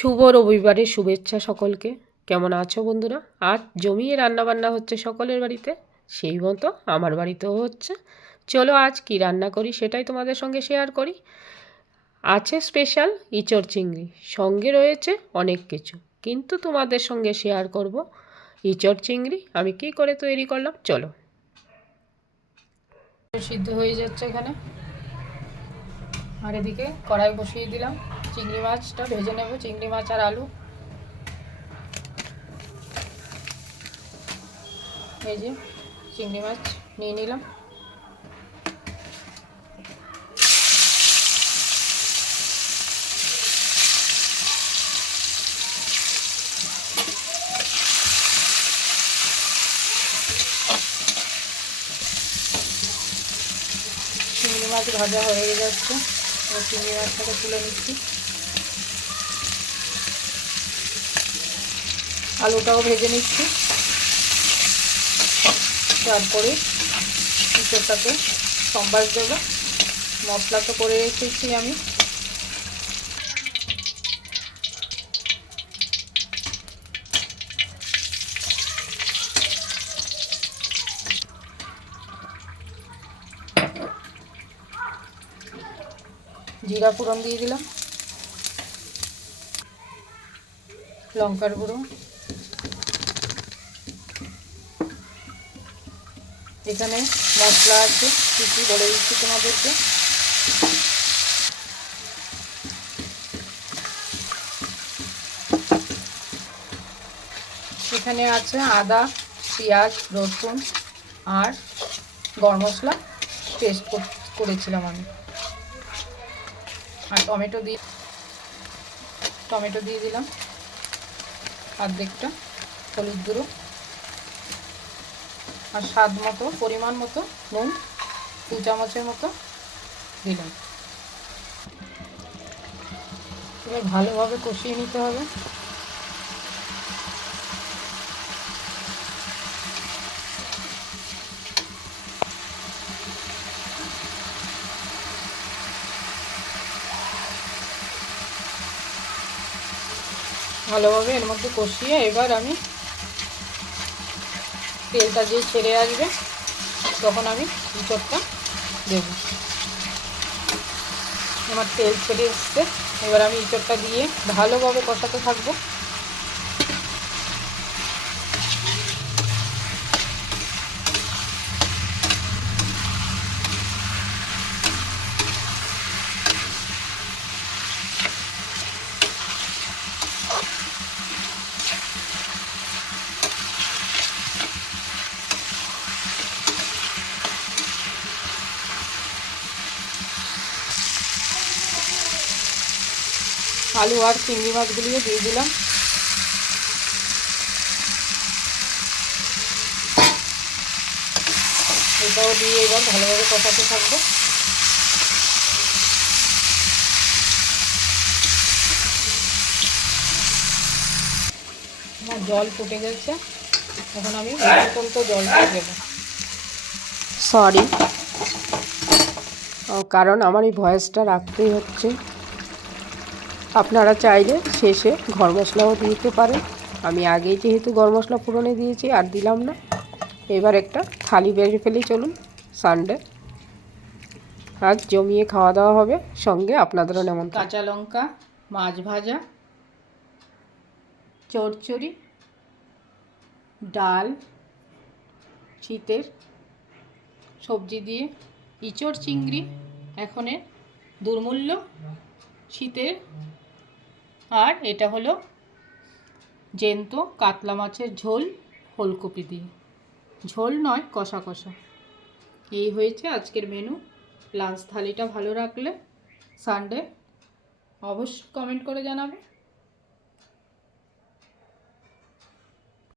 শুভ রবিবারের শুভেচ্ছা সকলকে। কেমন আছো বন্ধুরা? আজ জমিয়ে রান্নাবান্না হচ্ছে সকলের বাড়িতে, সেই মতো আমার বাড়িতেও হচ্ছে। চলো আজ কি রান্না করি সেটাই তোমাদের সঙ্গে শেয়ার করি। আছে স্পেশাল ইঁচড় চিংড়ি, সঙ্গে রয়েছে অনেক কিছু, কিন্তু তোমাদের সঙ্গে শেয়ার করব ইঁচড় চিংড়ি আমি কি করে তৈরি করলাম। চলো। সিদ্ধ হয়ে যাচ্ছে এখানে, আর এদিকে কড়াই বসিয়ে দিলাম। চিংড়ি মাছটা ভেজে নেব, চিংড়ি মাছ আর আলু। এই যে চিংড়ি মাছ নিয়ে নিলাম। চিংড়ি মাছ ভাজা হয়ে যাচ্ছে, চিংড়ি মাছটাকে তুলে নিচ্ছি। আলুটাও ভেজে নিচ্ছি, তারপরে ইঁচড়টাকে সম্বাস দেবো। মশলা তো করে রেখেছি আমি। জিরা ফোড়ন দিয়ে দিলাম, লঙ্কার গুঁড়ো, এখানে মশলা আছে কী কী বলে দিচ্ছি তোমাদেরকে। এখানে আছে আদা, পেঁয়াজ, রসুন আর গরম মশলা পেস্ট করেছিলাম আমি। আর টমেটো দিয়ে দিলাম অর্ধেকটা, হলুদ গুঁড়ো আর স্বাদ মতো পরিমাণ মতো নুন 2 চামচের মতো দিলাম। এবার ভালোভাবে কষিয়ে নিতে হবে। ভালোভাবে এর মধ্যে কষিয়ে এবার আমি তেলটা যে ছেড়ে আসবে তখন আমি ইঁচড়টা দেব। আমার তেল ছেড়ে এসছে, এবার আমি ইঁচড়টা দিয়ে ভালোভাবে কষাতে থাকবো। আলু আর চিংড়ি মাছগুলিও দিয়ে দিলাম। এটাও দিয়ে এবার ভালোভাবে কষাতে থাকবো। আমার জল ফুটে গেছে, এখন আমি তো জলটা দেবো। সরি, কারণ আমার এই ভয়েসটা রাখতেই হচ্ছে। আপনারা চাইলে শেষে গরম মশলাও দিতে পারেন, আমি আগেই যেহেতু গরম মশলা ফোড়নে দিয়েছি আর দিলাম না। এবার একটা থালি বেড়ে ফেলি, চলুন। সানডে আজ জমিয়ে খাওয়া দাওয়া হবে, সঙ্গে আপনাদেরও নেমন্তন্ন। কাঁচা লঙ্কা, মাছ ভাজা, চচ্চড়ি, ডাল, শীতের সবজি দিয়ে ইঁচড় চিংড়ি এখনের দুর্মূল্য শীতের। আর এটা হলো জ্যান্ত কাতলা মাছের ঝোল, ফুলকপি দিয়ে। ঝোল নয়, কষা কষা। এই হয়েছে আজকের মেনু। লাঞ্চ থালিটা ভালো রাখলে সানডে অবশ্যই কমেন্ট করে জানাবে।